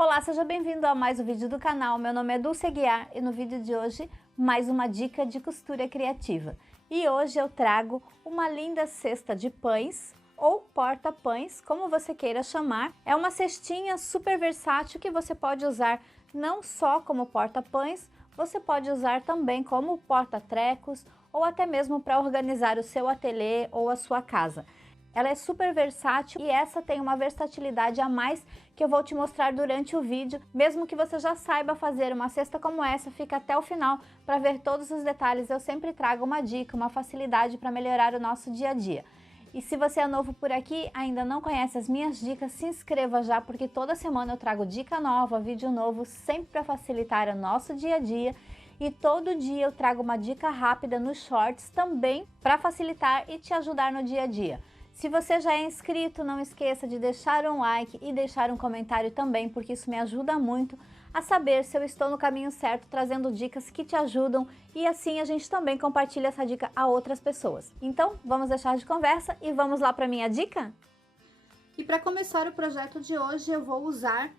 Olá, seja bem-vindo a mais um vídeo do canal. Meu nome é Dulce Aguiar e no vídeo de hoje mais uma dica de costura criativa. E hoje eu trago uma linda cesta de pães ou porta-pães, como você queira chamar. É uma cestinha super versátil que você pode usar não só como porta-pães, você pode usar também como porta-trecos ou até mesmo para organizar o seu ateliê ou a sua casa. Ela é super versátil e essa tem uma versatilidade a mais que eu vou te mostrar durante o vídeo. Mesmo que você já saiba fazer uma cesta como essa, fica até o final para ver todos os detalhes. Eu sempre trago uma dica, uma facilidade para melhorar o nosso dia a dia. E se você é novo por aqui, ainda não conhece as minhas dicas, se inscreva já, porque toda semana eu trago dica nova, vídeo novo, sempre para facilitar o nosso dia a dia. E todo dia eu trago uma dica rápida nos shorts também para facilitar e te ajudar no dia a dia. Se você já é inscrito, não esqueça de deixar um like e deixar um comentário também, porque isso me ajuda muito a saber se eu estou no caminho certo, trazendo dicas que te ajudam e assim a gente também compartilha essa dica a outras pessoas. Então, vamos deixar de conversa e vamos lá para minha dica? E para começar o projeto de hoje, eu vou usar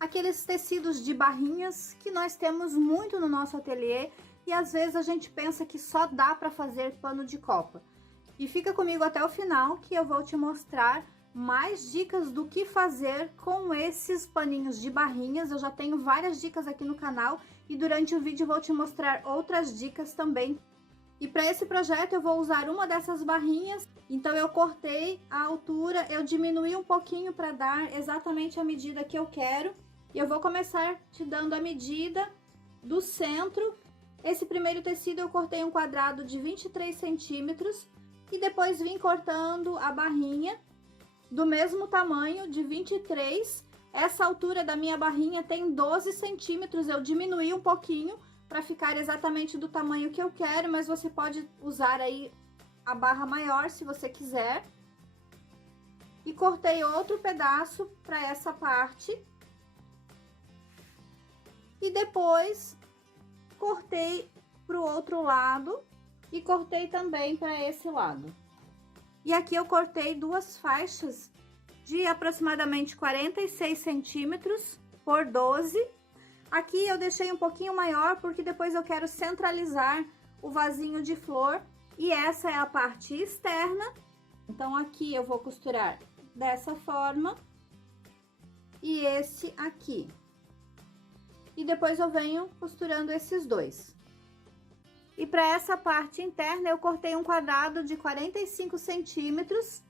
aqueles tecidos de barrinhas que nós temos muito no nosso ateliê e às vezes a gente pensa que só dá para fazer pano de copa. E fica comigo até o final que eu vou te mostrar mais dicas do que fazer com esses paninhos de barrinhas. Eu já tenho várias dicas aqui no canal e durante o vídeo eu vou te mostrar outras dicas também. E para esse projeto eu vou usar uma dessas barrinhas, então eu cortei a altura, eu diminuí um pouquinho para dar exatamente a medida que eu quero. E eu vou começar te dando a medida do centro. Esse primeiro tecido eu cortei um quadrado de 23 centímetros. E depois vim cortando a barrinha do mesmo tamanho, de 23. Essa altura da minha barrinha tem 12 centímetros, eu diminuí um pouquinho para ficar exatamente do tamanho que eu quero, mas você pode usar aí a barra maior se você quiser. E cortei outro pedaço para essa parte. E depois cortei para o outro lado. E cortei também para esse lado. E aqui eu cortei duas faixas de aproximadamente 46 centímetros por 12. Aqui eu deixei um pouquinho maior porque depois eu quero centralizar o vasinho de flor. E essa é a parte externa. Então aqui eu vou costurar dessa forma. E esse aqui. E depois eu venho costurando esses dois. E para essa parte interna eu cortei um quadrado de 45 centímetros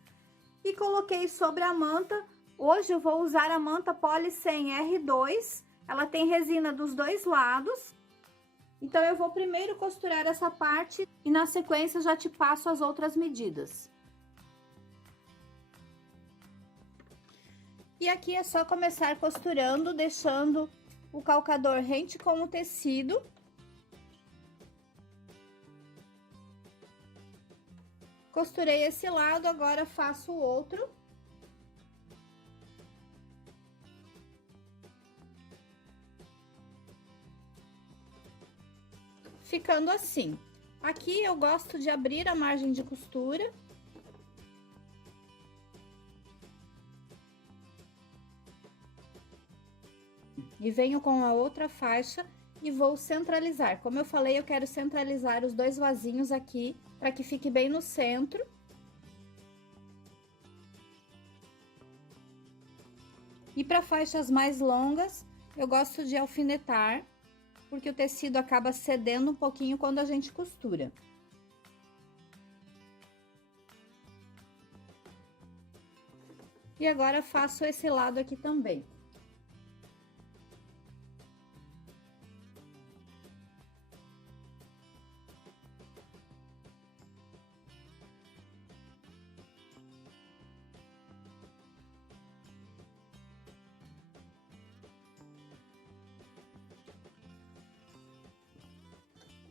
e coloquei sobre a manta. Hoje eu vou usar a manta Poly 100 R2, ela tem resina dos dois lados. Então eu vou primeiro costurar essa parte e na sequência já te passo as outras medidas. E aqui é só começar costurando, deixando o calcador rente com o tecido. Costurei esse lado, agora faço o outro. Ficando assim. Aqui eu gosto de abrir a margem de costura. E venho com a outra faixa e vou centralizar. Como eu falei, eu quero centralizar os dois vasinhos aqui, para que fique bem no centro. E para faixas mais longas, eu gosto de alfinetar, porque o tecido acaba cedendo um pouquinho quando a gente costura. E agora faço esse lado aqui também.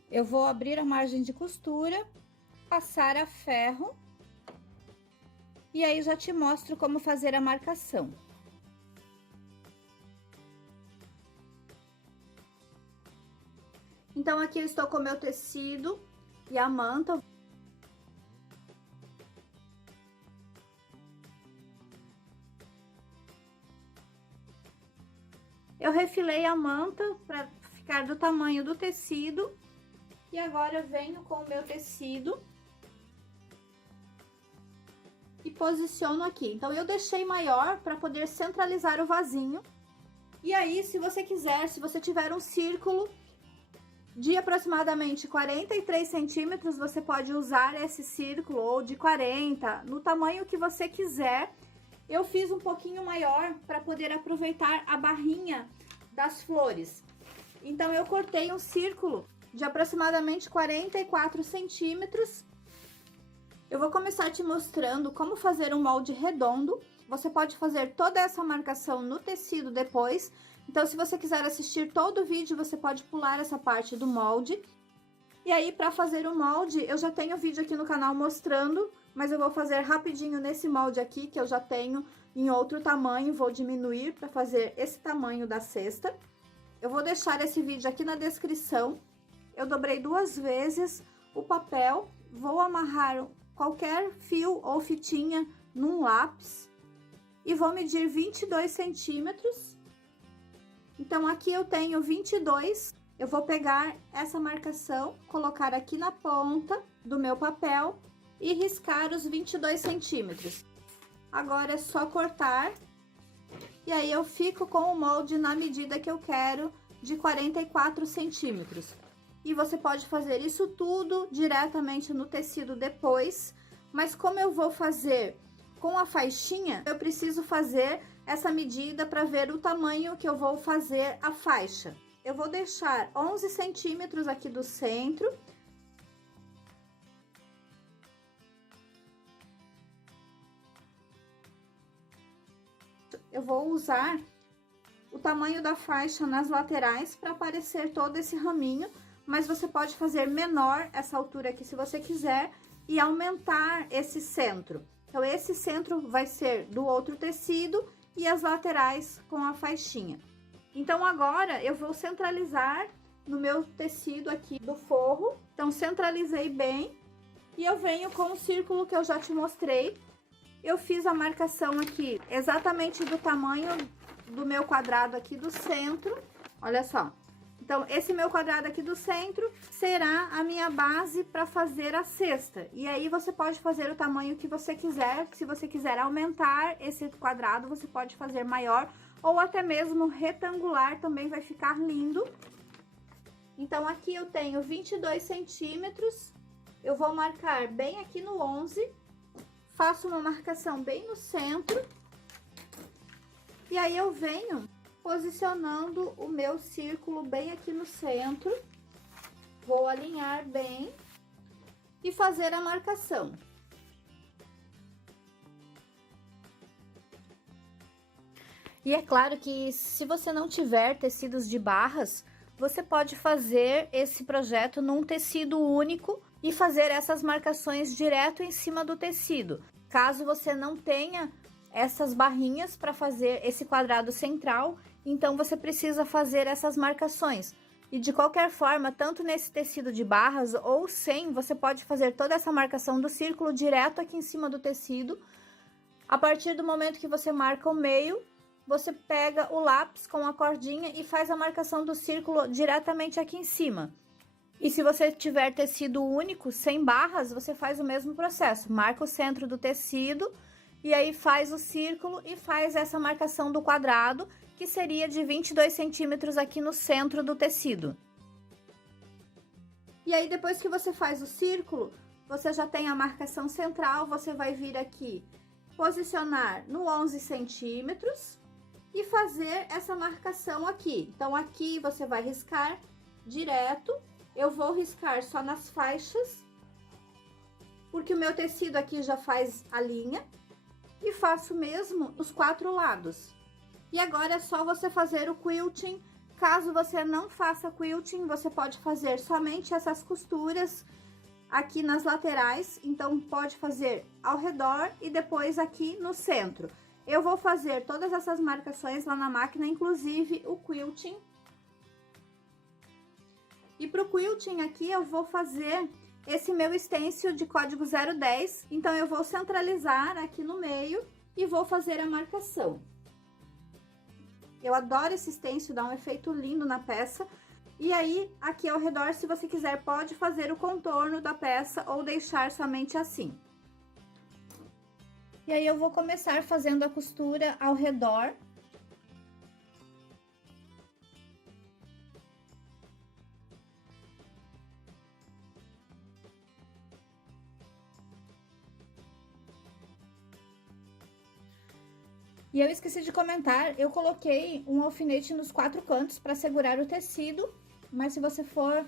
Eu vou abrir a margem de costura, passar a ferro, e aí já te mostro como fazer a marcação. Então, aqui eu estou com o meu tecido e a manta. Eu refilei a manta para ficar do tamanho do tecido. E agora eu venho com o meu tecido e posiciono aqui. Então, eu deixei maior para poder centralizar o vasinho. E aí, se você quiser, se você tiver um círculo de aproximadamente 43 centímetros, você pode usar esse círculo, ou de 40, no tamanho que você quiser. Eu fiz um pouquinho maior para poder aproveitar a barrinha das flores. Então, eu cortei um círculo de aproximadamente 44 centímetros. Eu vou começar te mostrando como fazer um molde redondo. Você pode fazer toda essa marcação no tecido depois. Então, se você quiser assistir todo o vídeo, você pode pular essa parte do molde. E aí, para fazer o molde, eu já tenho vídeo aqui no canal mostrando, mas eu vou fazer rapidinho nesse molde aqui, que eu já tenho em outro tamanho. Vou diminuir para fazer esse tamanho da cesta. Eu vou deixar esse vídeo aqui na descrição. Eu dobrei 2 vezes o papel, vou amarrar qualquer fio ou fitinha num lápis e vou medir 22 centímetros. Então, aqui eu tenho 22, eu vou pegar essa marcação, colocar aqui na ponta do meu papel e riscar os 22 centímetros. Agora é só cortar e aí eu fico com o molde na medida que eu quero, de 44 centímetros. E você pode fazer isso tudo diretamente no tecido depois, mas como eu vou fazer com a faixinha, eu preciso fazer essa medida para ver o tamanho que eu vou fazer a faixa. Eu vou deixar 11 centímetros aqui do centro. Eu vou usar o tamanho da faixa nas laterais para aparecer todo esse raminho, mas você pode fazer menor essa altura aqui se você quiser e aumentar esse centro. Então, esse centro vai ser do outro tecido e as laterais com a faixinha. Então, agora eu vou centralizar no meu tecido aqui do forro. Então, centralizei bem e eu venho com o círculo que eu já te mostrei. Eu fiz a marcação aqui exatamente do tamanho do meu quadrado aqui do centro. Olha só. Então, esse meu quadrado aqui do centro será a minha base para fazer a cesta. E aí, você pode fazer o tamanho que você quiser. Se você quiser aumentar esse quadrado, você pode fazer maior ou até mesmo retangular, também vai ficar lindo. Então, aqui eu tenho 22 centímetros. Eu vou marcar bem aqui no 11. Faço uma marcação bem no centro. E aí, eu venho posicionando o meu círculo bem aqui no centro. Vou alinhar bem e fazer a marcação. E é claro que se você não tiver tecidos de barras, você pode fazer esse projeto num tecido único e fazer essas marcações direto em cima do tecido. Caso você não tenha essas barrinhas para fazer esse quadrado central, então você precisa fazer essas marcações. E de qualquer forma, tanto nesse tecido de barras ou sem, você pode fazer toda essa marcação do círculo direto aqui em cima do tecido. A partir do momento que você marca o meio, você pega o lápis com a cordinha e faz a marcação do círculo diretamente aqui em cima. E se você tiver tecido único, sem barras, você faz o mesmo processo. Marca o centro do tecido e aí faz o círculo e faz essa marcação do quadrado, que seria de 22 centímetros aqui no centro do tecido. E aí, depois que você faz o círculo, você já tem a marcação central, você vai vir aqui, posicionar no 11 centímetros e fazer essa marcação aqui. Então, aqui você vai riscar direto, eu vou riscar só nas faixas, porque o meu tecido aqui já faz a linha, e faço mesmo nos 4 lados. E agora é só você fazer o quilting. Caso você não faça quilting, você pode fazer somente essas costuras aqui nas laterais. Então, pode fazer ao redor e depois aqui no centro. Eu vou fazer todas essas marcações lá na máquina, inclusive o quilting. E pro quilting aqui, eu vou fazer esse meu stencil de código 010. Então, eu vou centralizar aqui no meio e vou fazer a marcação. Eu adoro esse stencil, dá um efeito lindo na peça. E aí, aqui ao redor, se você quiser, pode fazer o contorno da peça ou deixar somente assim. E aí, eu vou começar fazendo a costura ao redor. E eu esqueci de comentar, eu coloquei um alfinete nos 4 cantos para segurar o tecido, mas se você for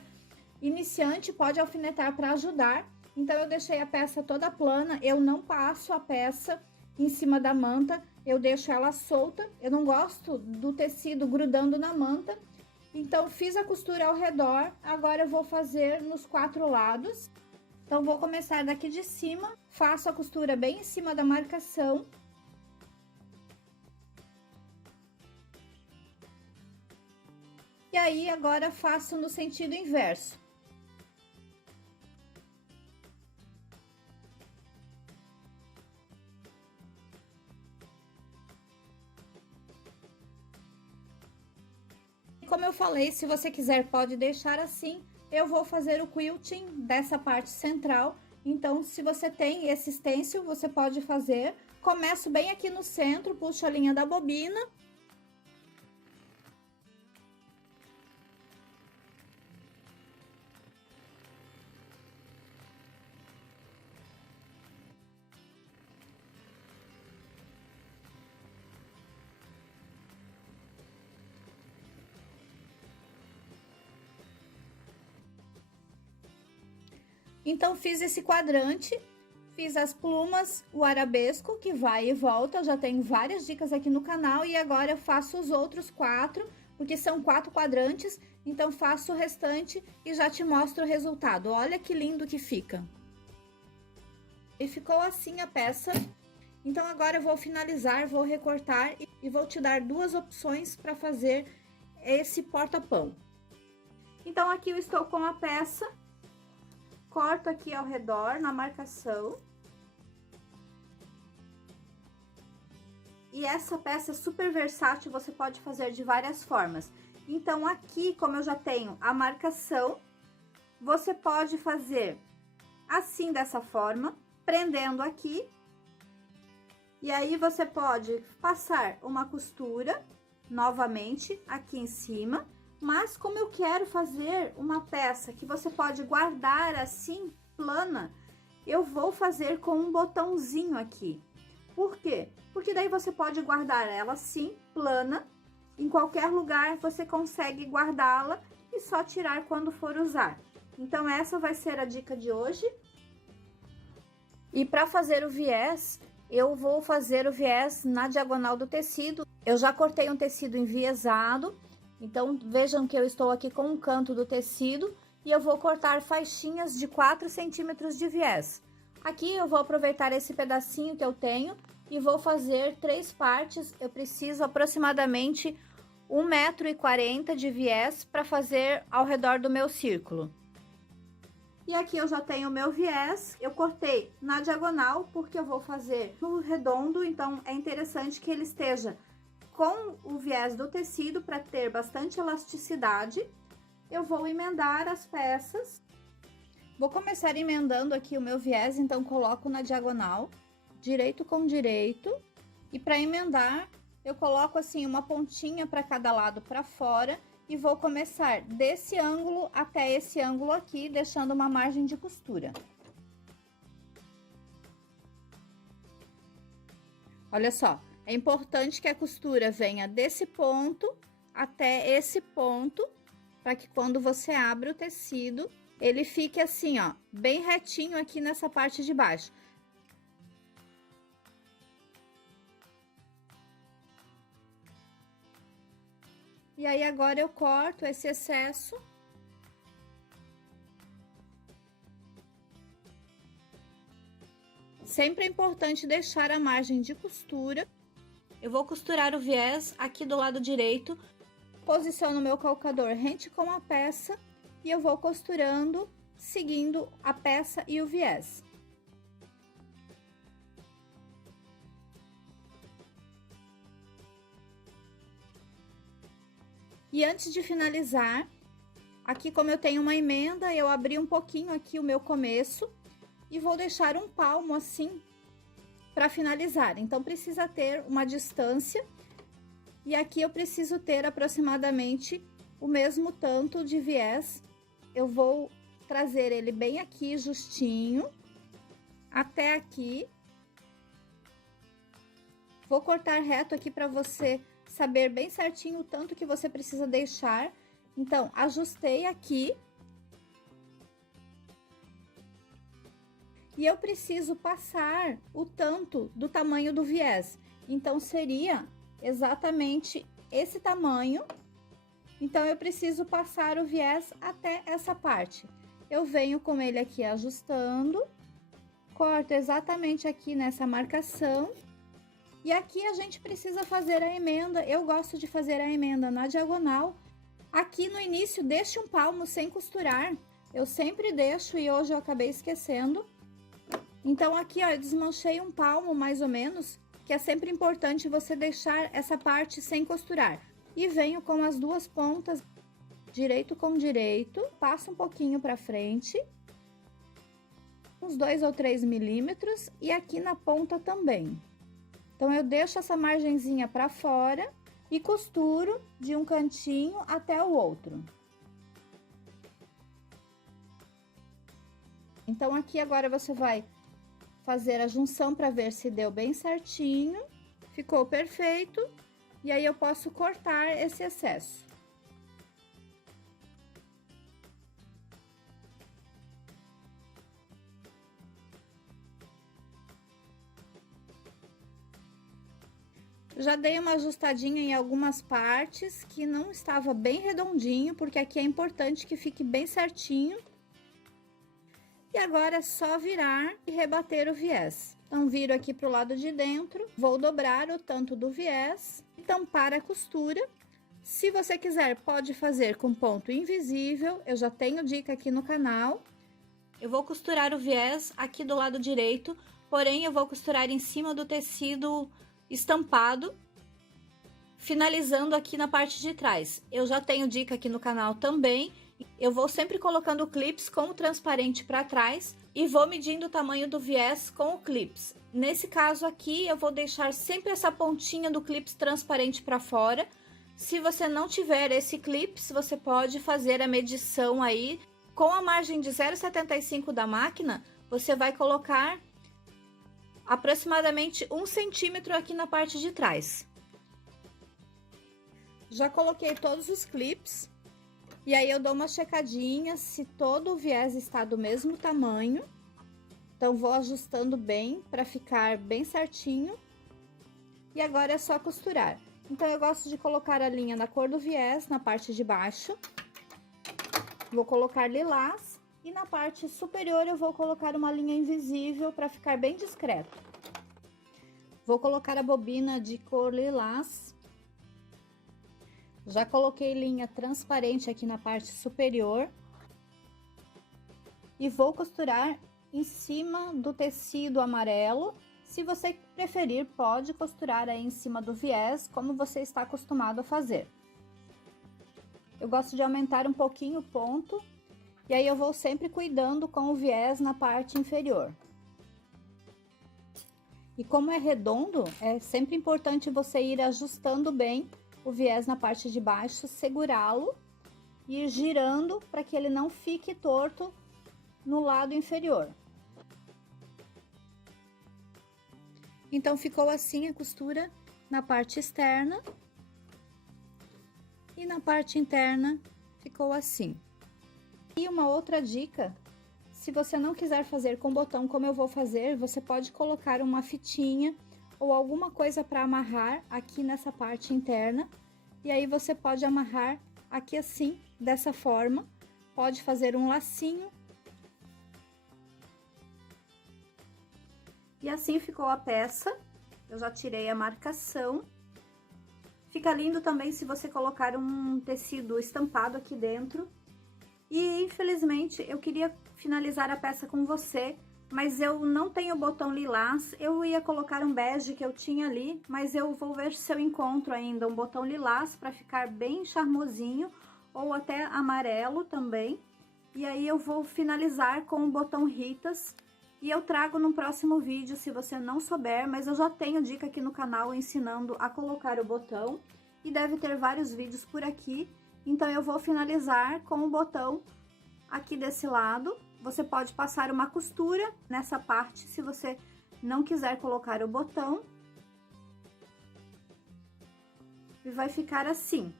iniciante, pode alfinetar para ajudar. Então, eu deixei a peça toda plana, eu não passo a peça em cima da manta, eu deixo ela solta. Eu não gosto do tecido grudando na manta, então fiz a costura ao redor. Agora eu vou fazer nos 4 lados. Então, vou começar daqui de cima, faço a costura bem em cima da marcação. E aí, agora faço no sentido inverso. Como eu falei, se você quiser, pode deixar assim. Eu vou fazer o quilting dessa parte central. Então, se você tem esse stencil, você pode fazer. Começo bem aqui no centro, puxo a linha da bobina. Então, fiz esse quadrante, fiz as plumas, o arabesco, que vai e volta. Eu já tenho várias dicas aqui no canal. E agora eu faço os outros 4, porque são 4 quadrantes. Então, faço o restante e já te mostro o resultado. Olha que lindo que fica. E ficou assim a peça. Então, agora eu vou finalizar, vou recortar e vou te dar 2 opções para fazer esse porta-pão. Então, aqui eu estou com a peça. Corto aqui ao redor, na marcação. E essa peça é super versátil, você pode fazer de várias formas. Então, aqui, como eu já tenho a marcação, você pode fazer assim, dessa forma, prendendo aqui. E aí, você pode passar uma costura, novamente, aqui em cima. Mas como eu quero fazer uma peça que você pode guardar assim, plana, eu vou fazer com um botãozinho aqui. Por quê? Porque daí você pode guardar ela assim, plana, em qualquer lugar você consegue guardá-la e só tirar quando for usar. Então, essa vai ser a dica de hoje. E para fazer o viés, eu vou fazer o viés na diagonal do tecido. Eu já cortei um tecido enviesado. Então, vejam que eu estou aqui com um canto do tecido e eu vou cortar faixinhas de 4 centímetros de viés. Aqui eu vou aproveitar esse pedacinho que eu tenho e vou fazer 3 partes. Eu preciso aproximadamente 1,40 m de viés para fazer ao redor do meu círculo. E aqui eu já tenho o meu viés, eu cortei na diagonal porque eu vou fazer no redondo, então é interessante que ele esteja com o viés do tecido para ter bastante elasticidade. Eu vou emendar as peças. Vou começar emendando aqui o meu viés, então coloco na diagonal, direito com direito. E para emendar, eu coloco assim uma pontinha para cada lado para fora e vou começar desse ângulo até esse ângulo aqui, deixando uma margem de costura. Olha só. É importante que a costura venha desse ponto até esse ponto, para que quando você abre o tecido, ele fique assim, ó, bem retinho aqui nessa parte de baixo. E aí, agora eu corto esse excesso. Sempre é importante deixar a margem de costura. Eu vou costurar o viés aqui do lado direito, posiciono o meu calcador rente com a peça e eu vou costurando, seguindo a peça e o viés. E antes de finalizar, aqui como eu tenho uma emenda, eu abri um pouquinho aqui o meu começo e vou deixar um palmo assim para finalizar. Então precisa ter uma distância e aqui eu preciso ter aproximadamente o mesmo tanto de viés. Eu vou trazer ele bem aqui justinho até aqui. Vou cortar reto aqui para você saber bem certinho o tanto que você precisa deixar. Então, ajustei aqui. E eu preciso passar o tanto do tamanho do viés. Então, seria exatamente esse tamanho. Então, eu preciso passar o viés até essa parte. Eu venho com ele aqui ajustando. Corto exatamente aqui nessa marcação. E aqui a gente precisa fazer a emenda. Eu gosto de fazer a emenda na diagonal. Aqui no início, deixe um palmo sem costurar. Eu sempre deixo e hoje eu acabei esquecendo. Então, aqui, ó, eu desmanchei um palmo mais ou menos, que é sempre importante você deixar essa parte sem costurar. E venho com as duas pontas, direito com direito, passo um pouquinho pra frente, uns 2 ou 3 milímetros, e aqui na ponta também. Então, eu deixo essa margenzinha pra fora e costuro de um cantinho até o outro. Então, aqui agora você vai fazer a junção para ver se deu bem certinho, ficou perfeito, e aí eu posso cortar esse excesso. Já dei uma ajustadinha em algumas partes que não estava bem redondinho, porque aqui é importante que fique bem certinho. E agora é só virar e rebater o viés. Então, viro aqui pro lado de dentro, vou dobrar o tanto do viés e tampar a costura. Se você quiser, pode fazer com ponto invisível, eu já tenho dica aqui no canal. Eu vou costurar o viés aqui do lado direito, porém eu vou costurar em cima do tecido estampado, finalizando aqui na parte de trás. Eu já tenho dica aqui no canal também. Eu vou sempre colocando clips com o transparente para trás e vou medindo o tamanho do viés com o clips. Nesse caso aqui, eu vou deixar sempre essa pontinha do clips transparente para fora. Se você não tiver esse clips, você pode fazer a medição aí. Com a margem de 0,75 da máquina, você vai colocar aproximadamente 1 centímetro aqui na parte de trás. Já coloquei todos os clips. E aí eu dou uma checadinha se todo o viés está do mesmo tamanho. Então, vou ajustando bem para ficar bem certinho. E agora é só costurar. Então, eu gosto de colocar a linha na cor do viés na parte de baixo. Vou colocar lilás. E na parte superior eu vou colocar uma linha invisível para ficar bem discreto. Vou colocar a bobina de cor lilás. Já coloquei linha transparente aqui na parte superior. E vou costurar em cima do tecido amarelo. Se você preferir, pode costurar aí em cima do viés, como você está acostumado a fazer. Eu gosto de aumentar um pouquinho o ponto. E aí eu vou sempre cuidando com o viés na parte inferior. E como é redondo, é sempre importante você ir ajustando bem o viés na parte de baixo, segurá-lo e ir girando para que ele não fique torto no lado inferior. Então, ficou assim a costura na parte externa e na parte interna ficou assim. E uma outra dica, se você não quiser fazer com botão como eu vou fazer, você pode colocar uma fitinha ou alguma coisa para amarrar aqui nessa parte interna. E aí você pode amarrar aqui assim, dessa forma. Pode fazer um lacinho. E assim ficou a peça. Eu já tirei a marcação. Fica lindo também se você colocar um tecido estampado aqui dentro. E infelizmente eu queria finalizar a peça com você, mas eu não tenho botão lilás. Eu ia colocar um bege que eu tinha ali, mas eu vou ver se eu encontro ainda um botão lilás para ficar bem charmosinho, ou até amarelo também. E aí eu vou finalizar com o botão Ritas, e eu trago no próximo vídeo se você não souber, mas eu já tenho dica aqui no canal ensinando a colocar o botão, e deve ter vários vídeos por aqui. Então eu vou finalizar com o botão aqui desse lado. Você pode passar uma costura nessa parte se você não quiser colocar o botão. E vai ficar assim.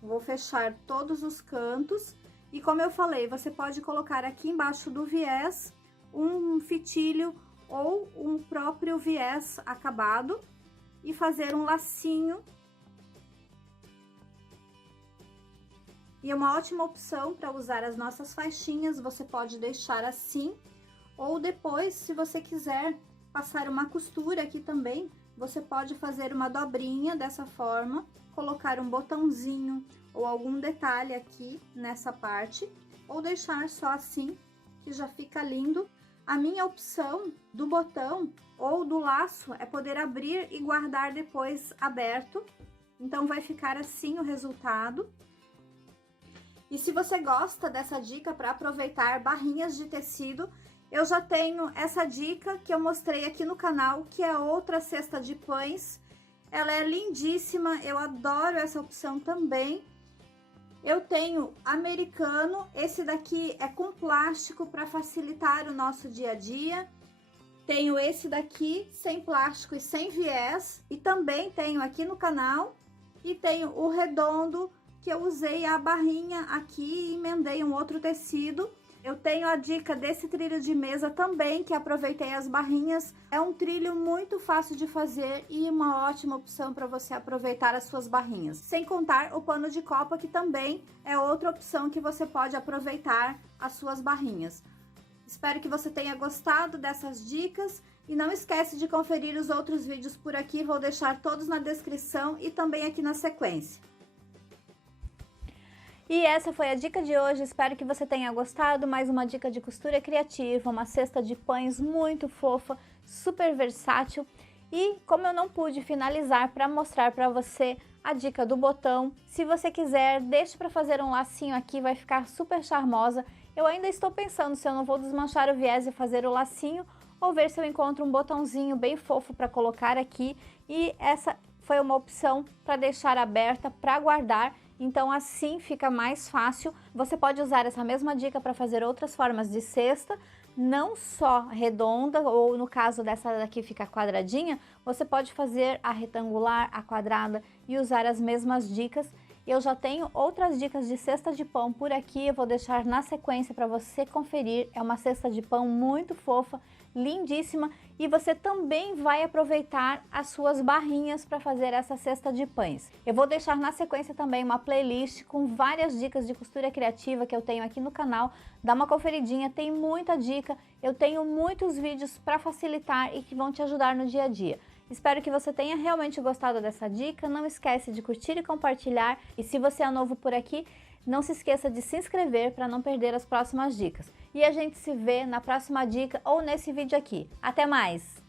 Vou fechar todos os cantos. E como eu falei, você pode colocar aqui embaixo do viés um fitilho ou um próprio viés acabado e fazer um lacinho. E é uma ótima opção para usar as nossas faixinhas, você pode deixar assim, ou depois, se você quiser passar uma costura aqui também, você pode fazer uma dobrinha dessa forma, colocar um botãozinho ou algum detalhe aqui nessa parte, ou deixar só assim, que já fica lindo. A minha opção do botão ou do laço é poder abrir e guardar depois aberto, então vai ficar assim o resultado. E se você gosta dessa dica para aproveitar barrinhas de tecido, eu já tenho essa dica que eu mostrei aqui no canal, que é outra cesta de pães. Ela é lindíssima, eu adoro essa opção também. Eu tenho americano, esse daqui é com plástico para facilitar o nosso dia a dia. Tenho esse daqui sem plástico e sem viés, e também tenho aqui no canal, e tenho o redondo, que eu usei a barrinha aqui e emendei um outro tecido. Eu tenho a dica desse trilho de mesa também, que aproveitei as barrinhas. É um trilho muito fácil de fazer e uma ótima opção para você aproveitar as suas barrinhas. Sem contar o pano de copa, que também é outra opção que você pode aproveitar as suas barrinhas. Espero que você tenha gostado dessas dicas. E não esquece de conferir os outros vídeos por aqui, vou deixar todos na descrição e também aqui na sequência. E essa foi a dica de hoje, espero que você tenha gostado. Mais uma dica de costura criativa, uma cesta de pães muito fofa, super versátil. E como eu não pude finalizar para mostrar para você a dica do botão, se você quiser, deixe para fazer um lacinho aqui, vai ficar super charmosa. Eu ainda estou pensando se eu não vou desmanchar o viés e fazer o lacinho, ou ver se eu encontro um botãozinho bem fofo para colocar aqui. E essa foi uma opção para deixar aberta, para guardar. Então assim fica mais fácil. Você pode usar essa mesma dica para fazer outras formas de cesta, não só redonda, ou no caso dessa daqui fica quadradinha, você pode fazer a retangular, a quadrada e usar as mesmas dicas. Eu já tenho outras dicas de cesta de pão por aqui, eu vou deixar na sequência para você conferir. É uma cesta de pão muito fofa, lindíssima, e você também vai aproveitar as suas barrinhas para fazer essa cesta de pães. Eu vou deixar na sequência também uma playlist com várias dicas de costura criativa que eu tenho aqui no canal. Dá uma conferidinha, tem muita dica, eu tenho muitos vídeos para facilitar e que vão te ajudar no dia a dia. Espero que você tenha realmente gostado dessa dica, não esquece de curtir e compartilhar, e se você é novo por aqui, não se esqueça de se inscrever para não perder as próximas dicas. E a gente se vê na próxima dica ou nesse vídeo aqui. Até mais!